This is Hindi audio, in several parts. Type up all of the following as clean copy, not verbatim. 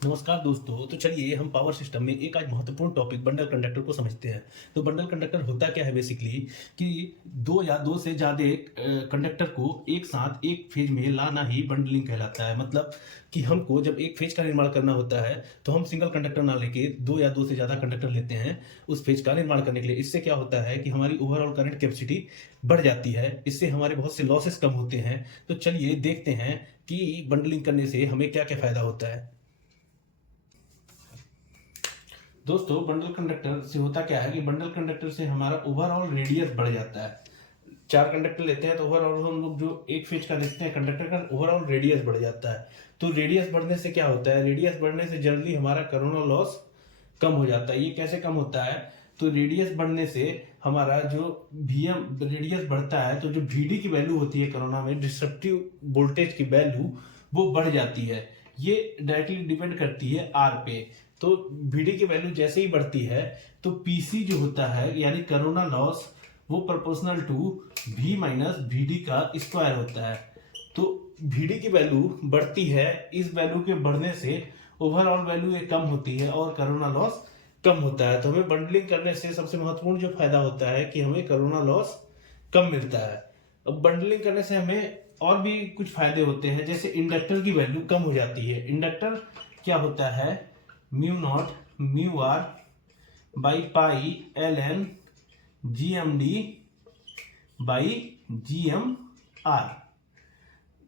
नमस्कार दोस्तों। तो चलिए हम पावर सिस्टम में एक आज महत्वपूर्ण टॉपिक बंडल कंडक्टर को समझते हैं। तो बंडल कंडक्टर होता क्या है बेसिकली कि दो या दो से ज़्यादा कंडक्टर को एक साथ एक फेज में लाना ही बंडलिंग कहलाता है। मतलब कि हमको जब एक फेज का निर्माण करना होता है तो हम सिंगल कंडक्टर ना लेके दो या दो से ज़्यादा कंडक्टर लेते हैं उस फेज का निर्माण करने के लिए। इससे क्या होता है कि हमारी ओवरऑल करंट कैपेसिटी बढ़ जाती है, इससे हमारे बहुत से लॉसेस कम होते हैं। तो चलिए देखते हैं कि बंडलिंग करने से हमें क्या क्या फ़ायदा होता है। दोस्तों बंडल कंडक्टर से होता क्या है कि बंडल कंडक्टर से हमारा ओवरऑल रेडियस बढ़ जाता है। चार कंडक्टर लेते हैं तो ओवरऑल हम लोग जो एक फेज का देखते हैं कंडक्टर का ओवरऑल रेडियस बढ़ जाता है। तो रेडियस बढ़ने से क्या होता है, रेडियस बढ़ने से जनरली हमारा कोरोना लॉस कम हो जाता है। ये कैसे कम होता है, तो रेडियस बढ़ने से हमारा जो वीएम रेडियस बढ़ता है तो जो वीडी की वैल्यू होती है कोरोना में, डिस्ट्रक्टिव वोल्टेज की वैल्यू वो बढ़ जाती है। ये डायरेक्टली डिपेंड करती है आर पे। तो वीडी की वैल्यू जैसे ही बढ़ती है तो पीसी जो होता है यानी कोरोना लॉस वो proportional to V minus VD का स्क्वायर होता है। तो वीडी की वैल्यू बढ़ती है, इस वैल्यू के बढ़ने से ओवरऑल वैल्यू ये कम होती है और कोरोना लॉस कम होता है। तो हमें बंडलिंग करने से सबसे महत्वपूर्ण जो फायदा होता है कि हमें कोरोना लॉस कम मिलता है। अब बंडलिंग करने से हमें और भी कुछ फायदे होते हैं, जैसे इंडक्टर की वैल्यू कम हो जाती है। इंडक्टर क्या होता है, mu naught mu R by pi L N G M D by G M R.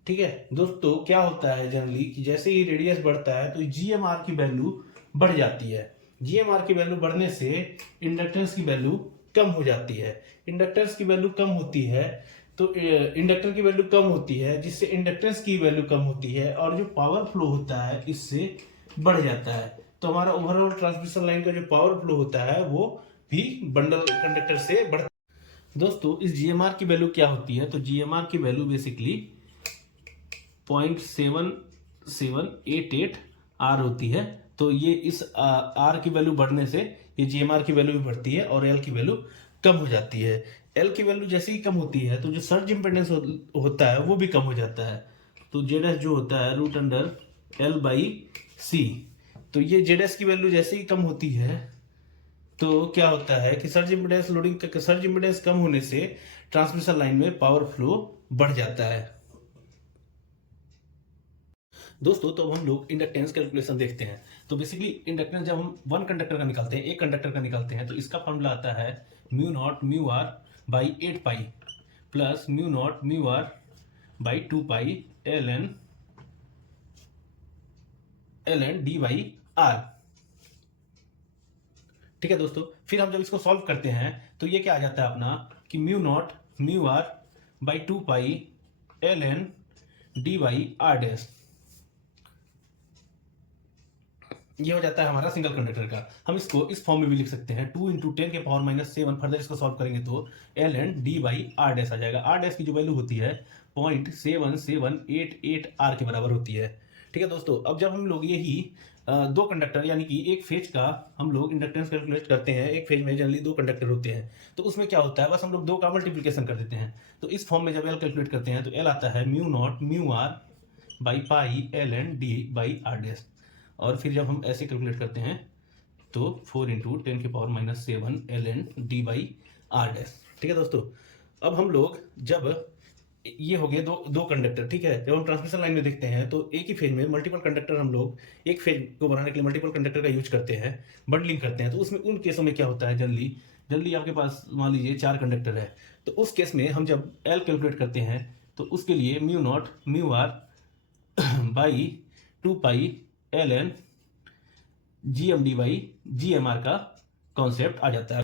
ठीक है दोस्तों, क्या होता है जनरली कि जैसे ही रेडियस बढ़ता है तो जीएमआर की वैल्यू बढ़ जाती है। जीएमआर की वैल्यू बढ़ने से इंडक्टेंस की वैल्यू कम हो जाती है। इंडक्टेंस की वैल्यू कम होती है तो इंडक्टर की वैल्यू कम होती है, जिससे इंडक्टेंस की वैल्यू कम होती है और जो पावर फ्लो होता है इससे बढ़ जाता है। तो हमारा ओवरऑल ट्रांसमिशन लाइन का जो पावर फ्लो होता है वो भी बंडल कंडक्टर से बढ़ता है। दोस्तों इस जीएमआर की वैल्यू क्या होती है, तो जीएमआर की वैल्यू बेसिकली 0.7788 आर होती है। तो ये इस आर की वैल्यू बढ़ने से ये जीएमआर की वैल्यू भी बढ़ती है और एल की वैल्यू कम हो जाती है। एल की वैल्यू जैसे ही कम होती है तो जो सर्ज इम्पेडेंस होता है वो भी कम हो जाता है। तो जेड एस जो होता है रूट अंडर एल बाई सी। तो ये जेड एस की वैल्यू जैसे ही कम होती है तो क्या होता है कि सर्ज इम्पेडेंस कम होने से ट्रांसमिशन लाइन में पावर फ्लो बढ़ जाता है। दोस्तों तो अब हम लोग इंडक्टेंस कैलकुलेशन देखते हैं। तो बेसिकली इंडक्टेंस जब हम वन कंडक्टर का निकालते हैं, एक कंडक्टर का निकालते हैं, तो इसका फॉर्मूला आता है mu naught mu R by 8 pi plus mu naught mu R by 2 pi L N D by R. ठीक है दोस्तों, फिर हम जब इसको सॉल्व करते हैं तो ये क्या आ जाता है अपना कि mu naught mu R by 2 pi L N D by are dash. ये हो जाता है हमारा सिंगल कंडक्टर का। हम इसको इस फॉर्म में भी लिख सकते हैं 2 इंटू 10 के पावर माइनस 7। फर्दर इसको सॉल्व करेंगे तो l N D by are dash आ जाएगा। आर डैश की जो वैल्यू होती है 0.7788 आर के बराबर होती है। ठीक है दोस्तों, अब जब हम लोग यही दो कंडक्टर यानी कि एक फेज का हम लोग इंडक्टेंस कैलकुलेट करते हैं, एक फेज में जनरली दो कंडक्टर होते हैं, तो उसमें क्या होता है बस हम लोग दो का मल्टीप्लीकेशन कर देते हैं। तो इस फॉर्म में जब एल कैलकुलेट करते हैं तो एल आता है mu naught mu R by pi L N D by are dash. और फिर जब हम ऐसे कैलकुलेट करते हैं तो 4 इंटू 10 के power minus 7 L N D by are dash. ठीक है दोस्तों, अब हम लोग जब ये हो गए दो कंडक्टर, ठीक है, जब हम ट्रांसमिशन लाइन में देखते हैं तो एक ही फेज में मल्टीपल कंडक्टर हम लोग एक फेज को बनाने के लिए मल्टीपल कंडक्टर का यूज करते हैं, बंडलिंग करते हैं। तो उसमें उन केसों में क्या होता है, जनरली आपके पास मान लीजिए 4 कंडक्टर है, तो उस केस में हम जब एल कैलकुलेट करते हैं तो उसके लिए mu naught mu R by 2 pi L N G M D by G M R का कॉन्सेप्ट आ जाता है।